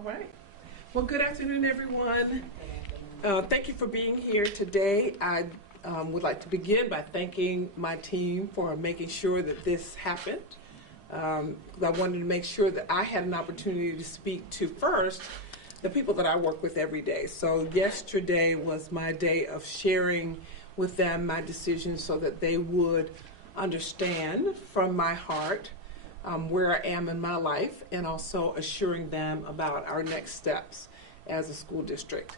All right. Well, good afternoon, everyone. Thank you for being here today. I would like to begin by thanking my team for making sure that this happened. I wanted to make sure that I had an opportunity to speak to first the people that I work with every day. So yesterday was my day of sharing with them my decisions so that they would understand from my heart where I am in my life, and also assuring them about our next steps as a school district.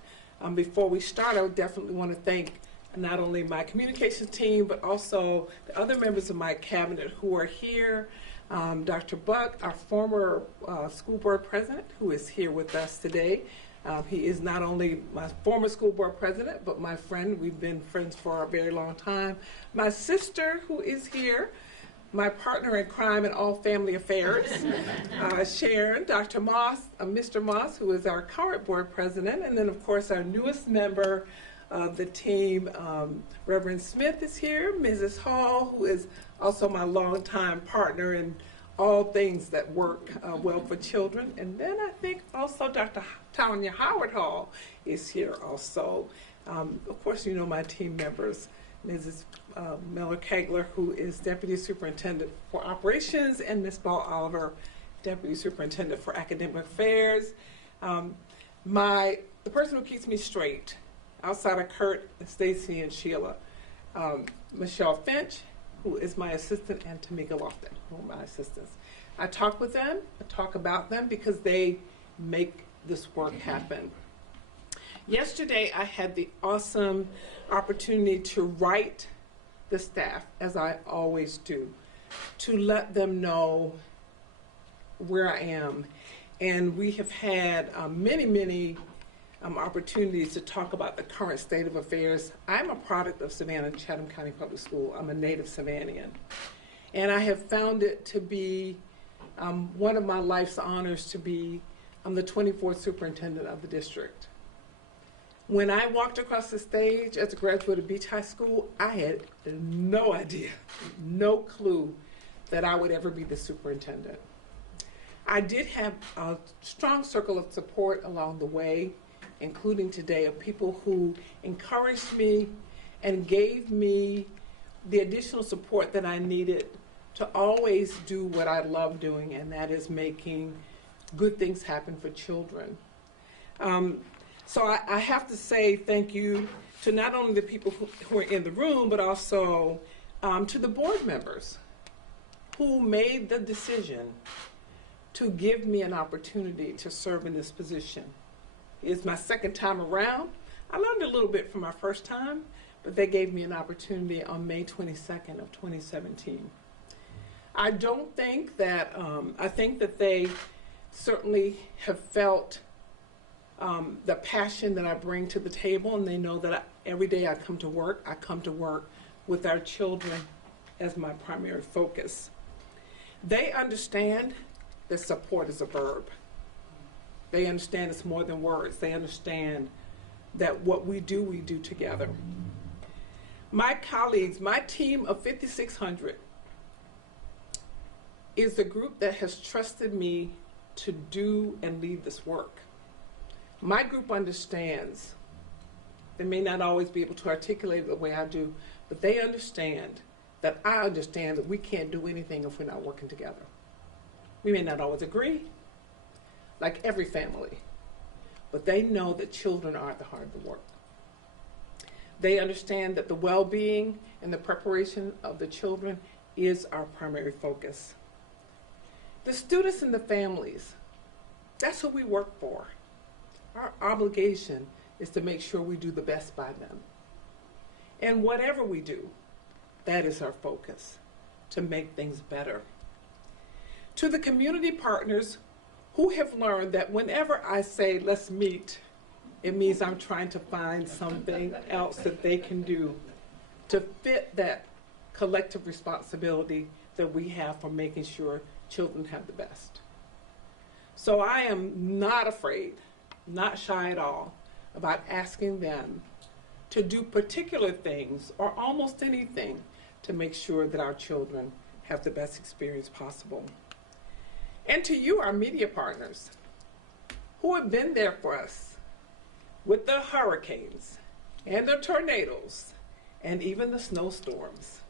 Before we start, I would definitely want to thank not only my communications team, but also the other members of my cabinet who are here. Dr. Buck, our former school board president, who is here with us today. He is not only my former school board president, but my friend. We've been friends for a very long time. My sister, who is here, my partner in crime in all family affairs, Sharon, Dr. Moss, Mr. Moss, who is our current board president, and then of course our newest member of the team, Reverend Smith is here, Mrs. Hall, who is also my longtime partner in all things that work well for children, and then I think also Dr. Tanya Howard Hall is here also. Of course, you know my team members, Mrs. Miller Kegler, who is Deputy Superintendent for Operations, and Ms. Ball Oliver, Deputy Superintendent for Academic Affairs. The person who keeps me straight, outside of Kurt, Stacy, and Sheila, Michelle Finch, who is my assistant, and Tamika Lofton, who are my assistants. I talk with them, I talk about them, because they make this work happen. Yesterday, I had the awesome opportunity to write the staff, as I always do, to let them know where I am. And we have had many opportunities to talk about the current state of affairs. I'm a product of Savannah and Chatham County Public School. I'm a native Savannian. And I have found it to be one of my life's honors to be the 24th superintendent of the district. When I walked across the stage as a graduate of Beach High School, I had no idea, no clue that I would ever be the superintendent. I did have a strong circle of support along the way, including today, of people who encouraged me and gave me the additional support that I needed to always do what I love doing, and that is making good things happen for children. So I have to say thank you to not only the people who are in the room, but also to the board members who made the decision to give me an opportunity to serve in this position. It's my second time around. I learned a little bit from my first time, but they gave me an opportunity on May 22nd of 2017. I don't think that, I think that they certainly have felt the passion that I bring to the table, and they know that every day I come to work with our children as my primary focus. They understand that support is a verb. They understand it's more than words. They understand that what we do together. My colleagues, my team of 5,600 is the group that has trusted me to do and lead this work. My group understands. They may not always be able to articulate it the way I do, but they understand that I understand that we can't do anything if we're not working together. We may not always agree, like every family, but they know that children are at the heart of the work. They understand that the well-being and the preparation of the children is our primary focus. The students and the families, that's who we work for. Our obligation is to make sure we do the best by them. And whatever we do, that is our focus, to make things better. To the community partners who have learned that whenever I say, let's meet, it means I'm trying to find something else that they can do to fit that collective responsibility that we have for making sure children have the best. So I am not afraid, not shy at all, about asking them to do particular things or almost anything to make sure that our children have the best experience possible. And to you, our media partners, who have been there for us with the hurricanes and the tornadoes and even the snowstorms.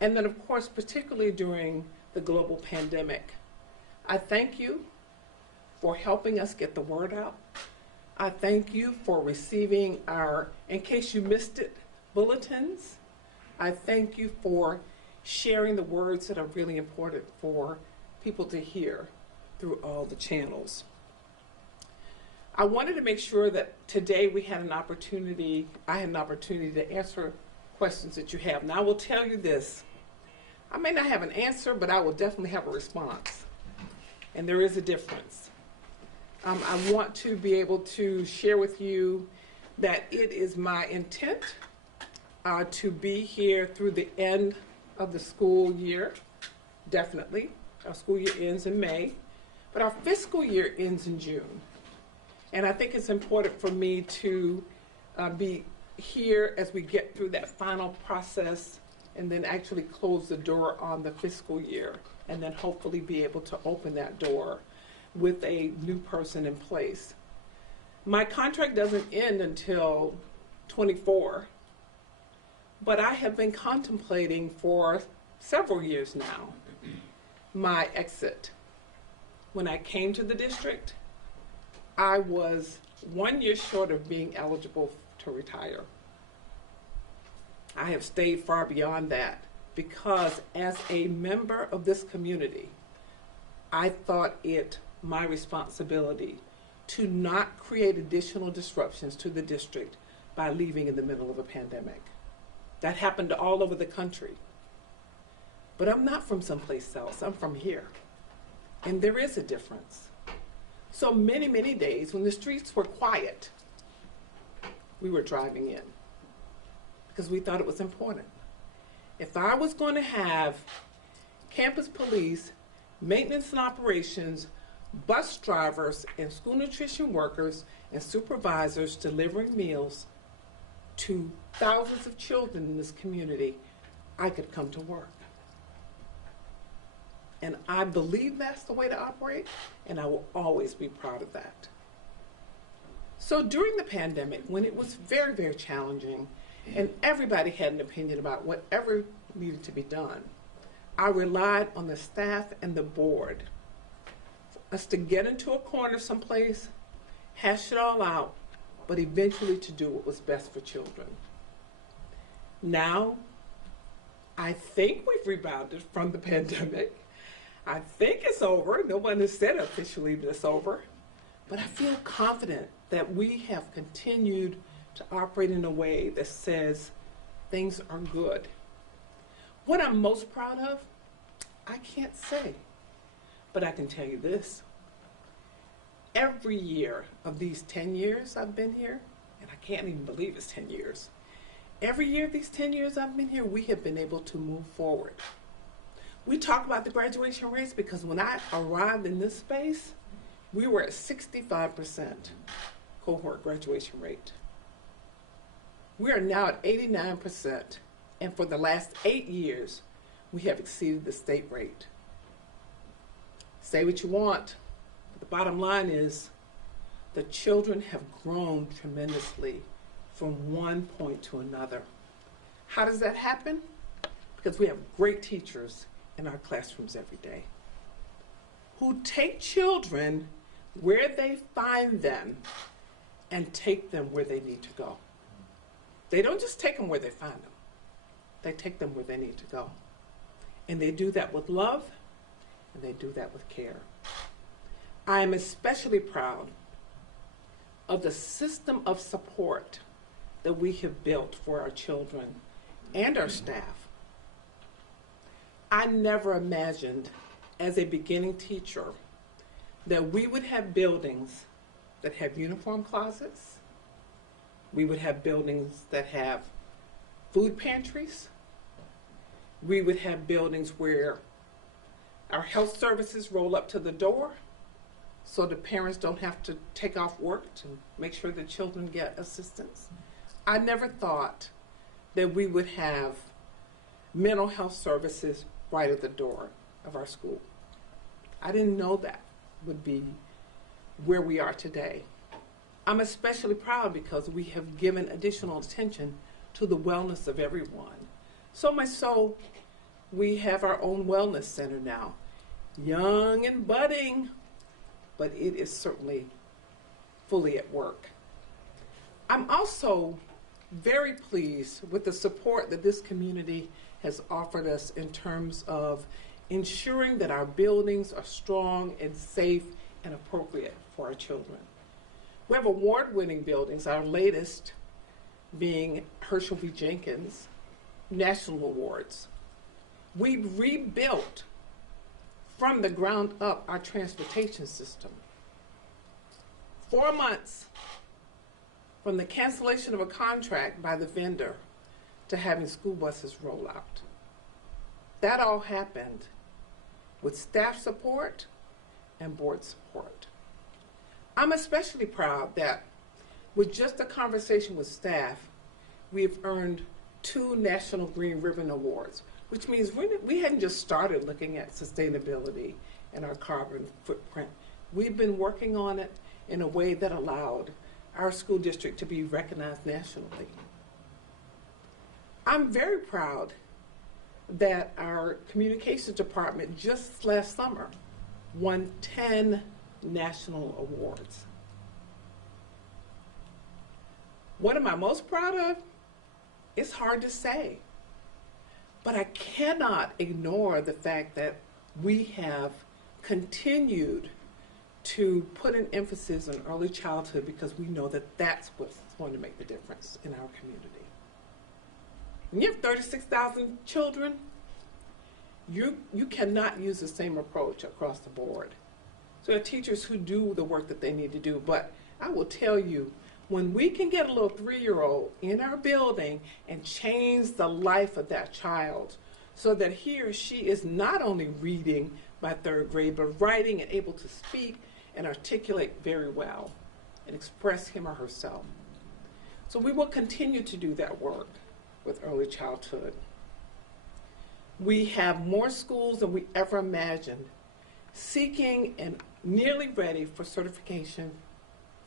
And then, of course, particularly during the global pandemic. I thank you for helping us get the word out. I thank you for receiving our, in case you missed it, bulletins. I thank you for sharing the words that are really important for people to hear through all the channels. I wanted to make sure that today we had an opportunity, I had an opportunity to answer questions that you have. Now I will tell you this, I may not have an answer, but I will definitely have a response. And there is a difference. I want to be able to share with you that it is my intent to be here through the end of the school year, definitely. Our school year ends in May, but our fiscal year ends in June. And I think it's important for me to be here as we get through that final process and then actually close the door on the fiscal year and then hopefully be able to open that door with a new person in place. My contract doesn't end until 24, but I have been contemplating for several years now my exit. When I came to the district, I was 1 year short of being eligible to retire. I have stayed far beyond that because as a member of this community, I thought it my responsibility to not create additional disruptions to the district by leaving in the middle of a pandemic. That happened all over the country. But I'm not from someplace else, I'm from here. And there is a difference. So many, many days when the streets were quiet, we were driving in because we thought it was important. If I was going to have campus police, maintenance and operations, bus drivers, and school nutrition workers and supervisors delivering meals to thousands of children in this community, I could come to work. And I believe that's the way to operate, and I will always be proud of that. So during the pandemic, when it was very, very challenging, and everybody had an opinion about whatever needed to be done, I relied on the staff and the board for us to get into a corner someplace, hash it all out, but eventually to do what was best for children. Now, I think we've rebounded from the pandemic. I think it's over. No one has said officially that it's over. But I feel confident that we have continued to operate in a way that says things are good. What I'm most proud of, I can't say. But I can tell you this. Every year of these 10 years I've been here, and I can't even believe it's 10 years, every year of these 10 years I've been here, we have been able to move forward. We talk about the graduation rates because when I arrived in this space, we were at 65% cohort graduation rate. We are now at 89%, and for the last 8 years, we have exceeded the state rate. Say what you want, but the bottom line is the children have grown tremendously from one point to another. How does that happen? Because we have great teachers in our classrooms every day who take children where they find them and take them where they need to go. They don't just take them where they find them. They take them where they need to go. And they do that with love, and they do that with care. I am especially proud of the system of support that we have built for our children and our staff. I never imagined as a beginning teacher that we would have buildings that have uniform closets. We would have buildings that have food pantries. We would have buildings where our health services roll up to the door so the parents don't have to take off work to make sure the children get assistance. I never thought that we would have mental health services right at the door of our school. I didn't know that would be where we are today. I'm especially proud because we have given additional attention to the wellness of everyone. So much so, we have our own wellness center now. Young and budding, but it is certainly fully at work. I'm also very pleased with the support that this community has offered us in terms of ensuring that our buildings are strong and safe and appropriate for our children. We have award-winning buildings, our latest being Herschel V. Jenkins National Awards. We rebuilt from the ground up our transportation system. 4 months from the cancellation of a contract by the vendor to having school buses roll out. That all happened with staff support and board support. I'm especially proud that with just a conversation with staff, we have earned 2 National Green Ribbon Awards, which means we hadn't just started looking at sustainability and our carbon footprint. We've been working on it in a way that allowed our school district to be recognized nationally. I'm very proud that our communications department just last summer won 10 national awards. What am I most proud of? It's hard to say, but I cannot ignore the fact that we have continued to put an emphasis on early childhood because we know that that's what's going to make the difference in our community. When you have 36,000 children, you cannot use the same approach across the board. So there are teachers who do the work that they need to do, but I will tell you, when we can get a little 3-year-old in our building and change the life of that child so that he or she is not only reading by 3rd grade, but writing and able to speak and articulate very well and express him or herself. So we will continue to do that work with early childhood. We have more schools than we ever imagined seeking and nearly ready for certification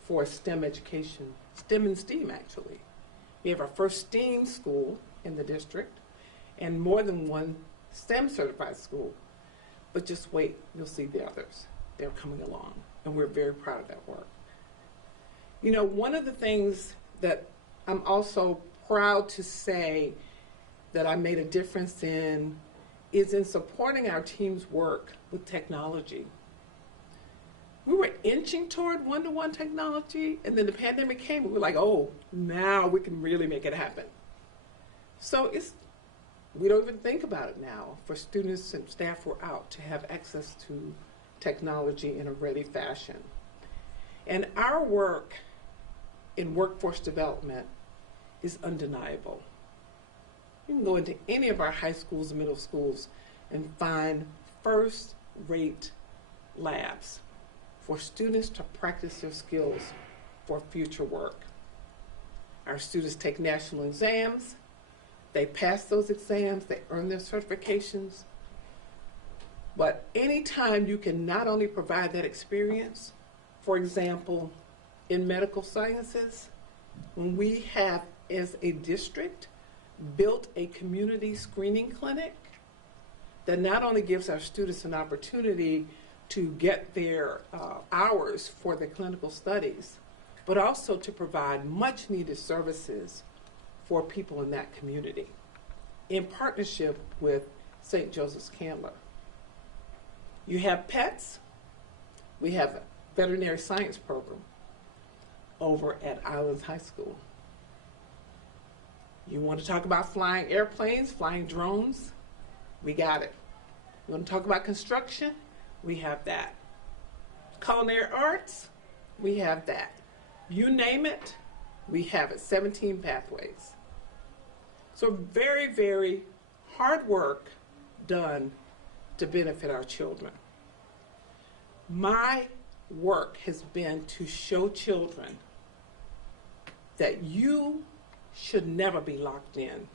for STEM education, STEM and STEAM actually. We have our first STEAM school in the district and more than one STEM certified school. But just wait, you'll see the others. They're coming along and we're very proud of that work. You know, one of the things that I'm also proud to say that I made a difference in is in supporting our team's work with technology. We were inching toward one-to-one technology, and then the pandemic came, and we were like, oh, now we can really make it happen. So we don't even think about it now for students and staff who are out to have access to technology in a ready fashion. And our work in workforce development is undeniable. You can go into any of our high schools and middle schools and find first-rate labs for students to practice their skills for future work. Our students take national exams, they pass those exams, they earn their certifications. But anytime you can not only provide that experience, for example, in medical sciences, when we have, as a district, built a community screening clinic that not only gives our students an opportunity to get their hours for their clinical studies, but also to provide much needed services for people in that community in partnership with St. Joseph's Candler. You have pets. We have a veterinary science program over at Islands High School. You want to talk about flying airplanes, flying drones? We got it. You want to talk about construction? We have that. Culinary arts? We have that. You name it, we have it. 17 pathways. So very, very hard work done to benefit our children. My work has been to show children that you should never be locked in.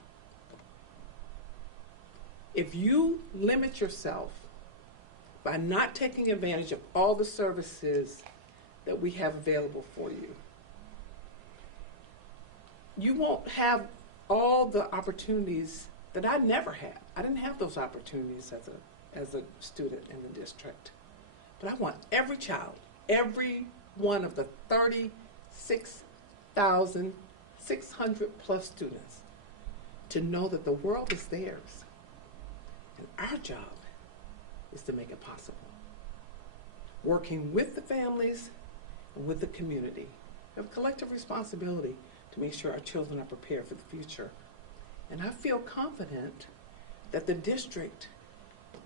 If you limit yourself by not taking advantage of all the services that we have available for you. You won't have all the opportunities that I never had. I didn't have those opportunities as a student in the district. But I want every child, every one of the 36,600 plus students to know that the world is theirs. And our job is to make it possible. Working with the families and with the community. We have a collective responsibility to make sure our children are prepared for the future. And I feel confident that the district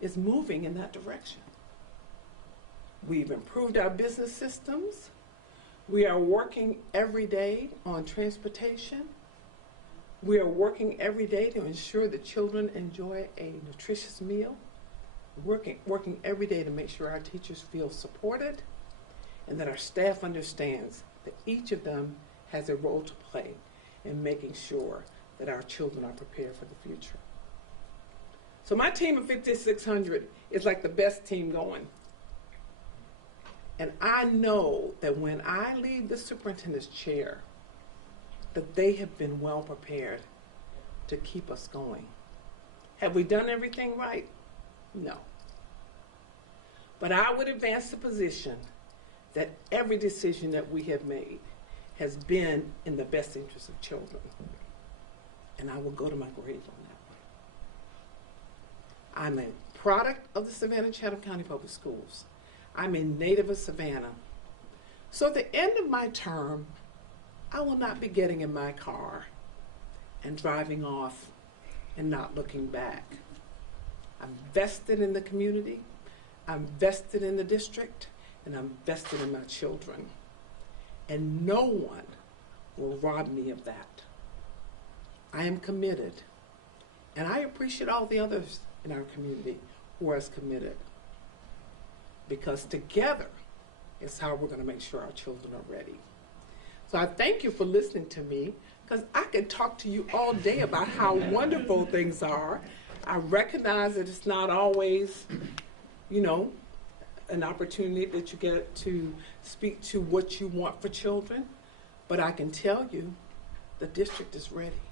is moving in that direction. We've improved our business systems. We are working every day on transportation. We are working every day to ensure that children enjoy a nutritious meal. Working every day to make sure our teachers feel supported and that our staff understands that each of them has a role to play in making sure that our children are prepared for the future. So my team of 5,600 is like the best team going. And I know that when I leave the superintendent's chair, that they have been well prepared to keep us going. Have we done everything right? No. But I would advance the position that every decision that we have made has been in the best interest of children. And I will go to my grave on that one. I'm a product of the Savannah-Chatham County Public Schools. I'm a native of Savannah. So at the end of my term, I will not be getting in my car and driving off and not looking back. I'm vested in the community, I'm vested in the district, and I'm vested in my children. And no one will rob me of that. I am committed, and I appreciate all the others in our community who are as committed, because together is how we're going to make sure our children are ready. So I thank you for listening to me, because I could talk to you all day about how wonderful things are. I recognize that it's not always, an opportunity that you get to speak to what you want for children, but I can tell you the district is ready.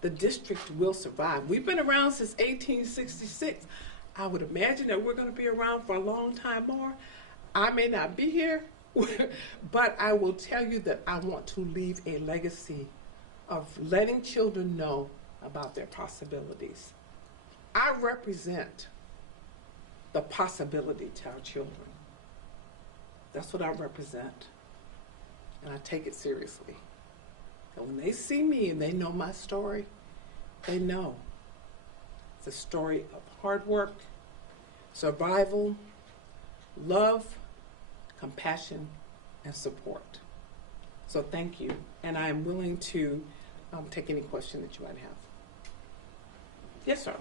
The district will survive. We've been around since 1866. I would imagine that we're going to be around for a long time more. I may not be here, but I will tell you that I want to leave a legacy of letting children know about their possibilities. I represent the possibility to our children. That's what I represent, and I take it seriously. And when they see me and they know my story, they know it's a story of hard work, survival, love, compassion, and support. So thank you, and I am willing to take any question that you might have. Yes, sir.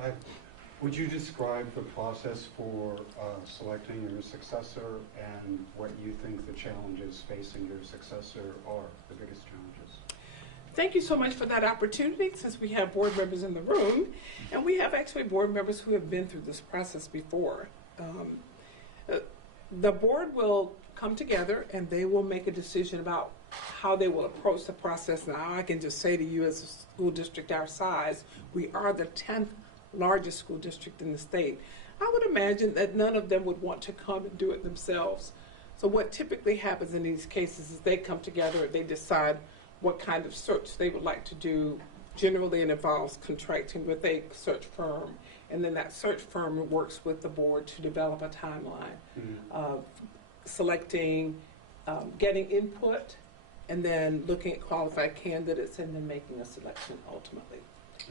Would you describe the process for selecting your successor and what you think the challenges facing your successor are, the biggest challenges? Thank you so much for that opportunity, since we have board members in the room, and we have actually board members who have been through this process before. The board will come together and they will make a decision about how they will approach the process. Now, I can just say to you, as a school district our size, we are the 10th largest school district in the state. I would imagine that none of them would want to come and do it themselves. So what typically happens in these cases is they come together, they decide what kind of search they would like to do. Generally, it involves contracting with a search firm, and then that search firm works with the board to develop a timeline of selecting, getting input, and then looking at qualified candidates, and then making a selection ultimately.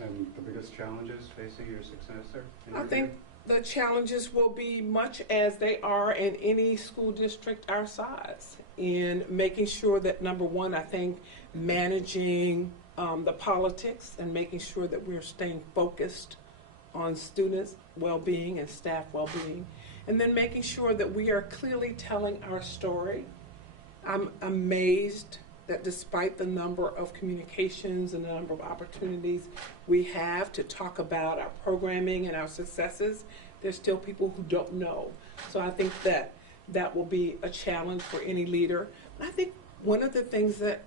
And the biggest challenges facing your successor? I think the challenges will be much as they are in any school district our size, in making sure that, number one, I think managing the politics and making sure that we're staying focused on students' well-being and staff well-being, and then making sure that we are clearly telling our story. I'm amazed that despite the number of communications and the number of opportunities we have to talk about our programming and our successes, there's still people who don't know. So I think that that will be a challenge for any leader. And I think one of the things that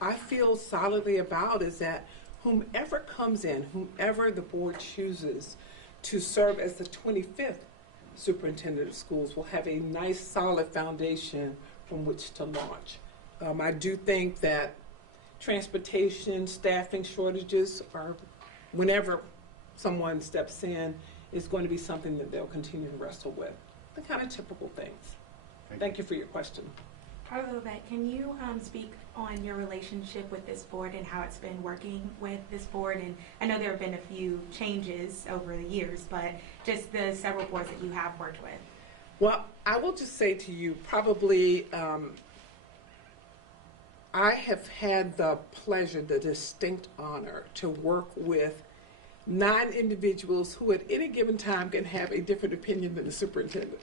I feel solidly about is that whomever comes in, whomever the board chooses to serve as the 25th superintendent of schools will have a nice solid foundation from which to launch. I do think that transportation, staffing shortages are, whenever someone steps in, is going to be something that they'll continue to wrestle with. The kind of typical things. Thank you for your question. Levett, can you speak on your relationship with this board and how it's been working with this board? And I know there have been a few changes over the years, but just the several boards that you have worked with. Well, I will just say to you, probably I have had the pleasure, the distinct honor to work with 9 individuals who at any given time can have a different opinion than the superintendent.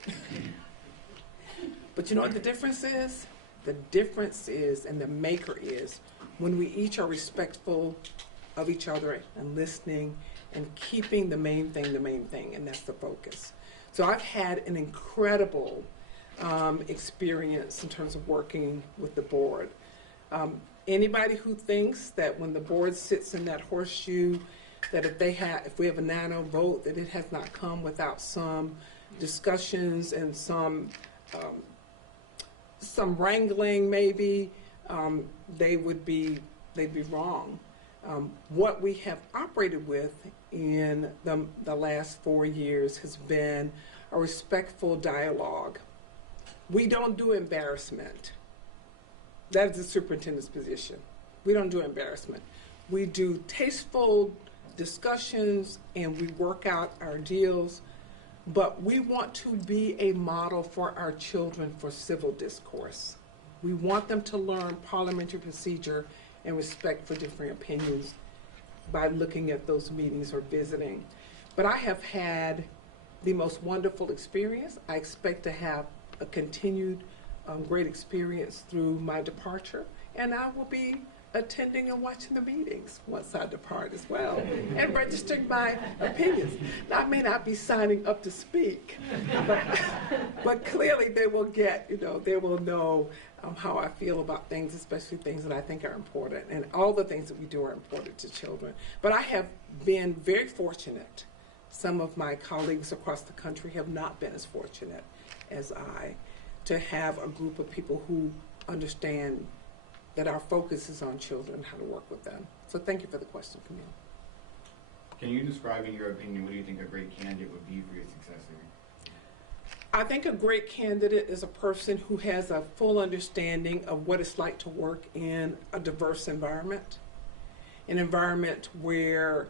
But you know what the difference is? The difference is, and the maker is, when we each are respectful of each other and listening and keeping the main thing, and that's the focus. So I've had an incredible experience in terms of working with the board. Anybody who thinks that when the board sits in that horseshoe, that if we have a 9-0 vote, that it has not come without some discussions and some wrangling, maybe, they'd be wrong. What we have operated with in the last 4 years has been a respectful dialogue. We don't do embarrassment. That is the superintendent's position. We don't do embarrassment. We do tasteful discussions and we work out our deals, but we want to be a model for our children for civil discourse. We want them to learn parliamentary procedure and respect for different opinions by looking at those meetings or visiting. But I have had the most wonderful experience. I expect to have a continued great experience through my departure, and I will be attending and watching the meetings once I depart as well, and registering my opinions. Now, I may not be signing up to speak, but clearly they will get, they will know how I feel about things, especially things that I think are important, and all the things that we do are important to children. But I have been very fortunate. Some of my colleagues across the country have not been as fortunate as I, to have a group of people who understand that our focus is on children and how to work with them. So thank you for the question, Camille. Can you describe, in your opinion, what do you think a great candidate would be for your successor? I think a great candidate is a person who has a full understanding of what it's like to work in a diverse environment, an environment where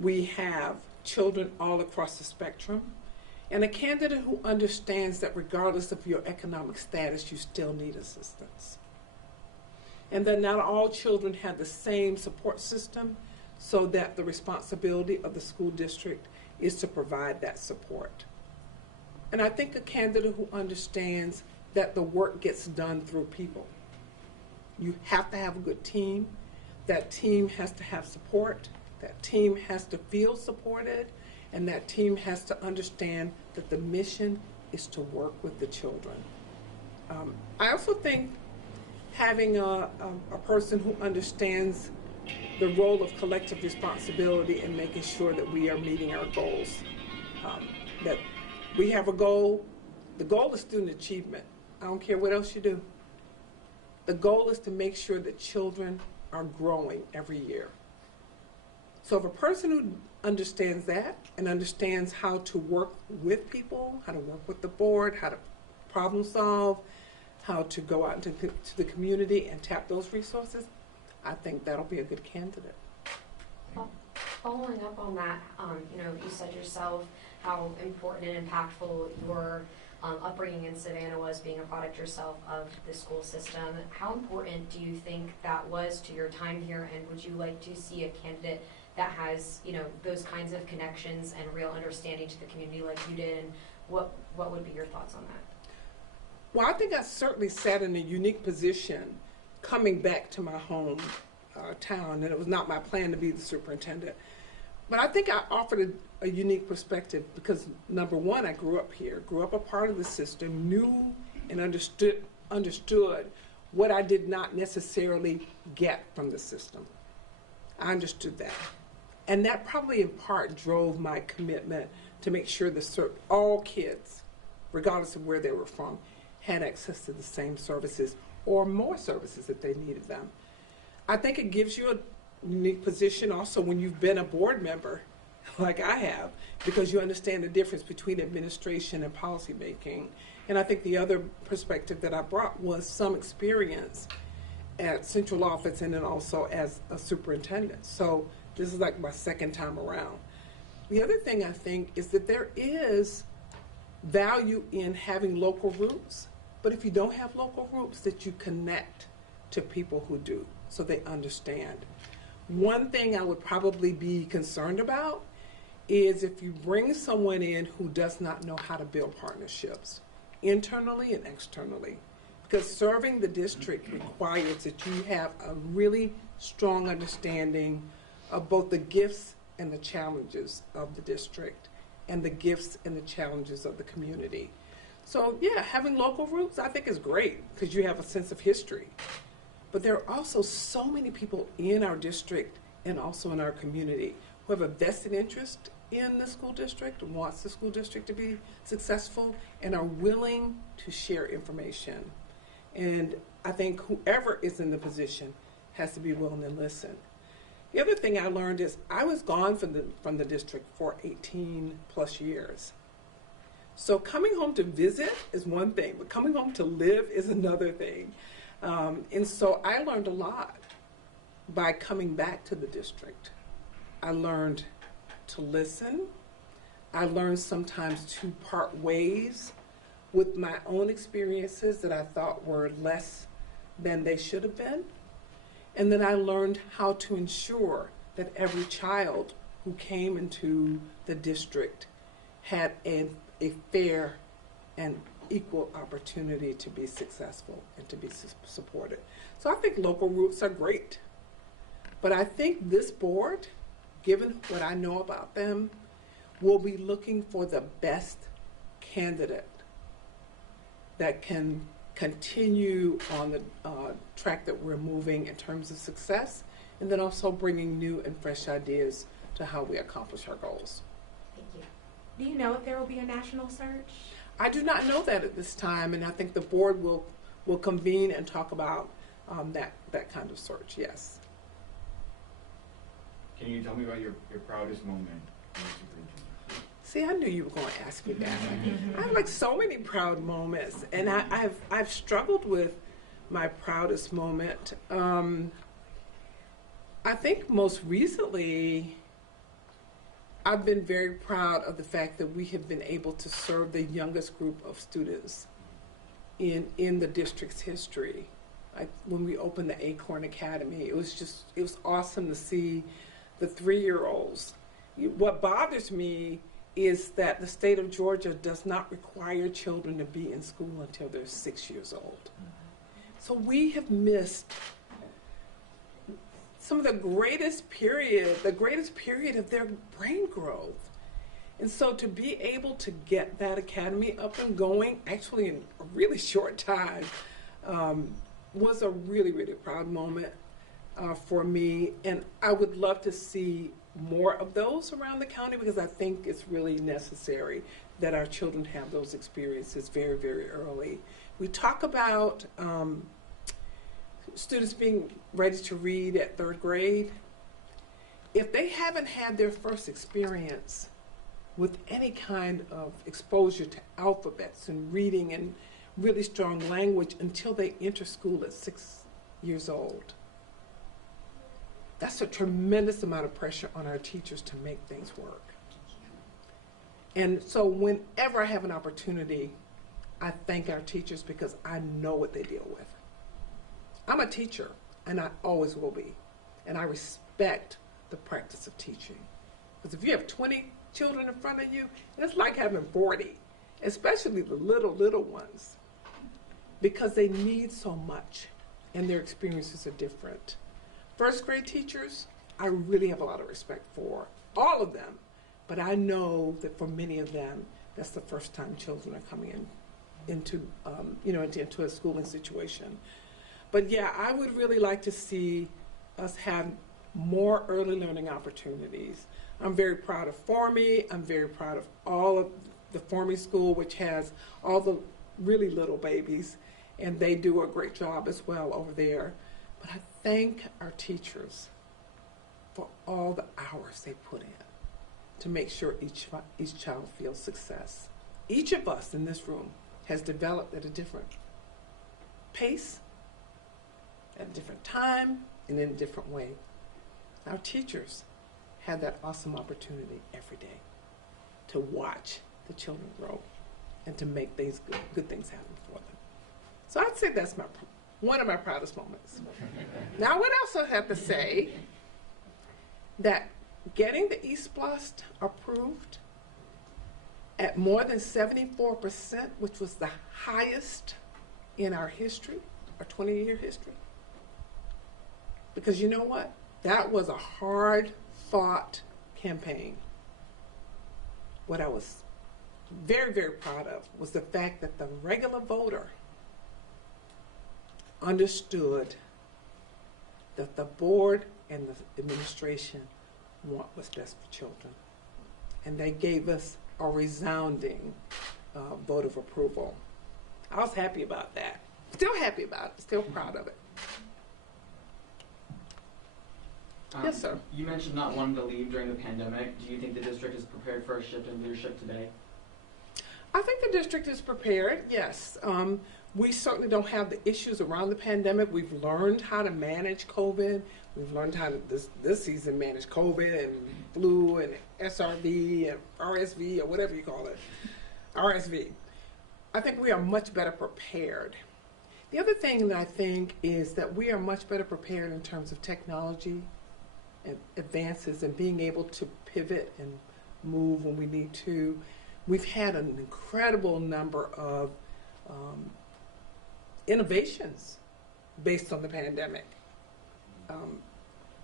we have children all across the spectrum, and a candidate who understands that regardless of your economic status, you still need assistance. And that not all children have the same support system, so that the responsibility of the school district is to provide that support. And I think a candidate who understands that the work gets done through people. You have to have a good team. That team has to have support. That team has to feel supported. And that team has to understand that the mission is to work with the children. I also think having a person who understands the role of collective responsibility and making sure that we are meeting our goals. That we have a goal. The goal is student achievement. I don't care what else you do. The goal is to make sure that children are growing every year. So if a person who understands that and understands how to work with people, how to work with the board, how to problem solve, how to go out into the community and tap those resources, I think that'll be a good candidate. Following up on that, you said yourself how important and impactful your upbringing in Savannah was, being a product yourself of the school system. How important do you think that was to your time here, and would you like to see a candidate that has, those kinds of connections and real understanding to the community like you did, and what would be your thoughts on that? Well, I think I certainly sat in a unique position coming back to my home town, and it was not my plan to be the superintendent. But I think I offered a unique perspective because, number one, I grew up here, grew up a part of the system, knew and understood what I did not necessarily get from the system. I understood that. And that probably in part drove my commitment to make sure that all kids, regardless of where they were from, had access to the same services or more services if they needed them. I think it gives you a unique position also when you've been a board member, like I have, because you understand the difference between administration and policy making. And I think the other perspective that I brought was some experience at central office and then also as a superintendent. So this is like my second time around. The other thing I think is that there is value in having local roots, but if you don't have local roots, that you connect to people who do, so they understand. One thing I would probably be concerned about is if you bring someone in who does not know how to build partnerships, internally and externally, because serving the district requires that you have a really strong understanding of both the gifts and the challenges of the district and the gifts and the challenges of the community. So yeah, having local roots I think is great because you have a sense of history. But there are also so many people in our district and also in our community who have a vested interest in the school district, wants the school district to be successful, and are willing to share information. And I think whoever is in the position has to be willing to listen. The other thing I learned is I was gone from the district for 18 plus years. So coming home to visit is one thing, but coming home to live is another thing. And so I learned a lot by coming back to the district. I learned to listen. I learned sometimes to part ways with my own experiences that I thought were less than they should have been. And then I learned how to ensure that every child who came into the district had a fair and equal opportunity to be successful and to be supported. So I think local roots are great. But I think this board, given what I know about them, will be looking for the best candidate that can continue on the track that we're moving in terms of success, and then also bringing new and fresh ideas to how we accomplish our goals. Thank you. Do you know if there will be a national search? I do not know that at this time, and I think the board will convene and talk about that kind of search, yes. Can you tell me about your proudest moment as superintendent? See, I knew you were going to ask me that. I have like so many proud moments, and I've struggled with my proudest moment. I think most recently, I've been very proud of the fact that we have been able to serve the youngest group of students in the district's history. Like when we opened the Acorn Academy, it was awesome to see the 3-year-olds. What bothers me is that the state of Georgia does not require children to be in school until they're 6 years old. So we have missed some of the greatest period of their brain growth. And so to be able to get that academy up and going, actually in a really short time, was a really, really proud moment for me. And I would love to see more of those around the county because I think it's really necessary that our children have those experiences very, very early. We talk about students being ready to read at 3rd grade. If they haven't had their first experience with any kind of exposure to alphabets and reading and really strong language until they enter school at 6 years old, that's a tremendous amount of pressure on our teachers to make things work. And so whenever I have an opportunity, I thank our teachers because I know what they deal with. I'm a teacher, and I always will be. And I respect the practice of teaching. Because if you have 20 children in front of you, it's like having 40, especially the little ones, because they need so much, and their experiences are different. 1st grade teachers, I really have a lot of respect for, all of them. But I know that for many of them, that's the first time children are coming into a schooling situation. But yeah, I would really like to see us have more early learning opportunities. I'm very proud of Formie. I'm very proud of all of the Formie school, which has all the really little babies, and they do a great job as well over there. But I thank our teachers for all the hours they put in to make sure each child feels success. Each of us in this room has developed at a different pace, at a different time, and in a different way. Our teachers had that awesome opportunity every day to watch the children grow and to make these good things happen for them. So I'd say that's one of my proudest moments. Now, I would also have to say that getting the East Blast approved at more than 74%, which was the highest in our history, our 20-year history. Because you know what? That was a hard-fought campaign. What I was very, very proud of was the fact that the regular voter understood that the board and the administration want what's best for children. And they gave us a resounding vote of approval. I was happy about that. Still happy about it. Still proud of it. Yes, sir. You mentioned not wanting to leave during the pandemic. Do you think the district is prepared for a shift in leadership today? I think the district is prepared, yes. We certainly don't have the issues around the pandemic. We've learned how to manage COVID. We've learned how to, this season, manage COVID and flu and SRV and RSV or whatever you call it, RSV. I think we are much better prepared. The other thing that I think is that we are much better prepared in terms of technology and advances and being able to pivot and move when we need to. We've had an incredible number of innovations based on the pandemic.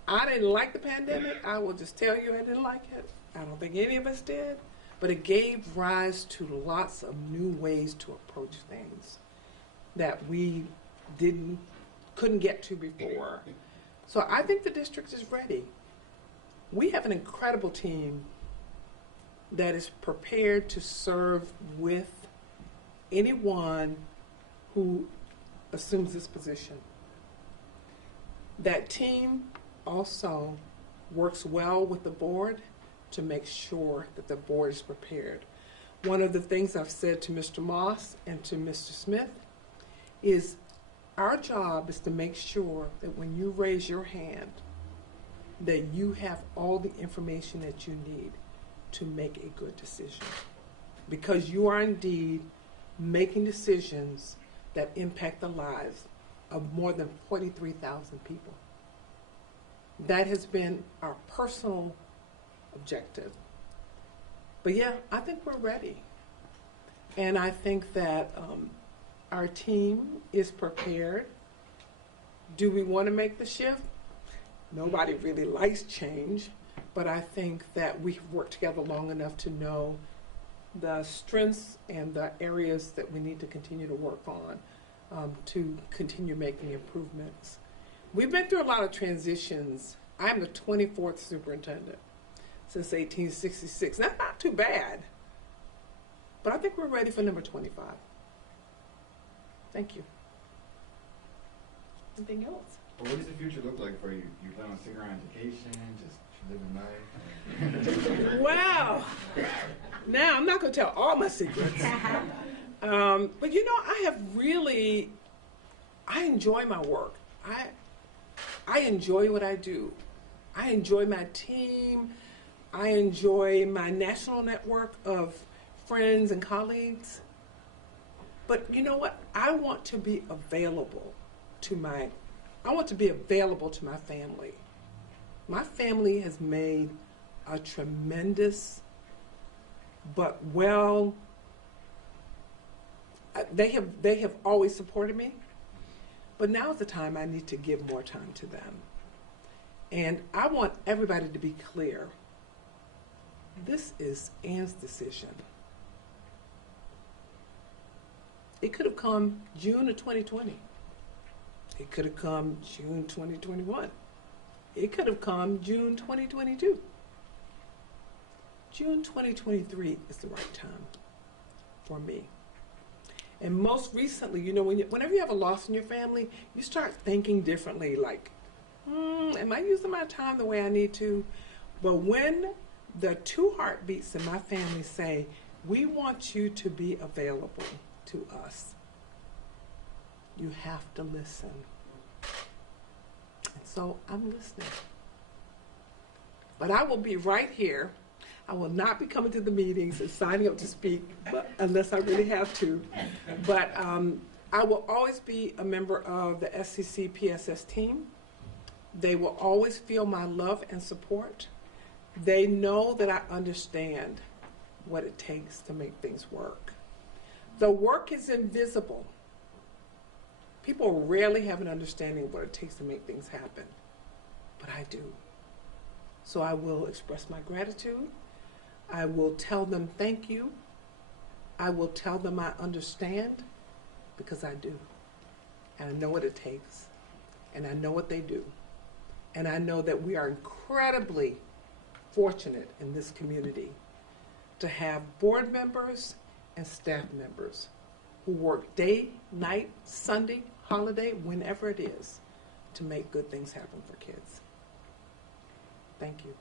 I didn't like the pandemic. I will just tell you I didn't like it. I don't think any of us did. But it gave rise to lots of new ways to approach things that we couldn't get to before. So I think the district is ready. We have an incredible team that is prepared to serve with anyone who assumes this position. That team also works well with the board to make sure that the board is prepared. One of the things I've said to Mr. Moss and to Mr. Smith is our job is to make sure that when you raise your hand, that you have all the information that you need to make a good decision. Because you are indeed making decisions that impact the lives of more than 43,000 people. That has been our personal objective. But yeah, I think we're ready. And I think that our team is prepared. Do we want to make the shift? Nobody really likes change, but I think that we've worked together long enough to know the strengths and the areas that we need to continue to work on to continue making improvements. We've been through a lot of transitions. I'm the 24th superintendent since 1866. That's not too bad, but I think we're ready for number 25. Thank you. Anything else? Well, what does the future look like for you? You plan on sticking around education, just living life? Wow. Now, I'm not going to tell all my secrets. But you know, I enjoy my work. I enjoy what I do. I enjoy my team. I enjoy my national network of friends and colleagues. But you know what? I want to be available to my family. My family has made a tremendous, but they have always supported me. But now's the time I need to give more time to them. And I want everybody to be clear This is Ann's decision. It could have come June of 2020. It could have come June 2021. It could have come June 2022. June 2023 is the right time for me. And most recently, you know, whenever you have a loss in your family, you start thinking differently, like, am I using my time the way I need to? But when the two heartbeats in my family say, we want you to be available to us, you have to listen. And so I'm listening. But I will be right here. I will not be coming to the meetings and signing up to speak unless I really have to. But I will always be a member of the SCCPSS team. They will always feel my love and support. They know that I understand what it takes to make things work. The work is invisible. People rarely have an understanding of what it takes to make things happen, but I do. So I will express my gratitude. I will tell them thank you. I will tell them I understand, because I do. And I know what it takes. And I know what they do. And I know that we are incredibly fortunate in this community to have board members and staff members who work day, night, Sunday, holiday, whenever it is, to make good things happen for kids. Thank you.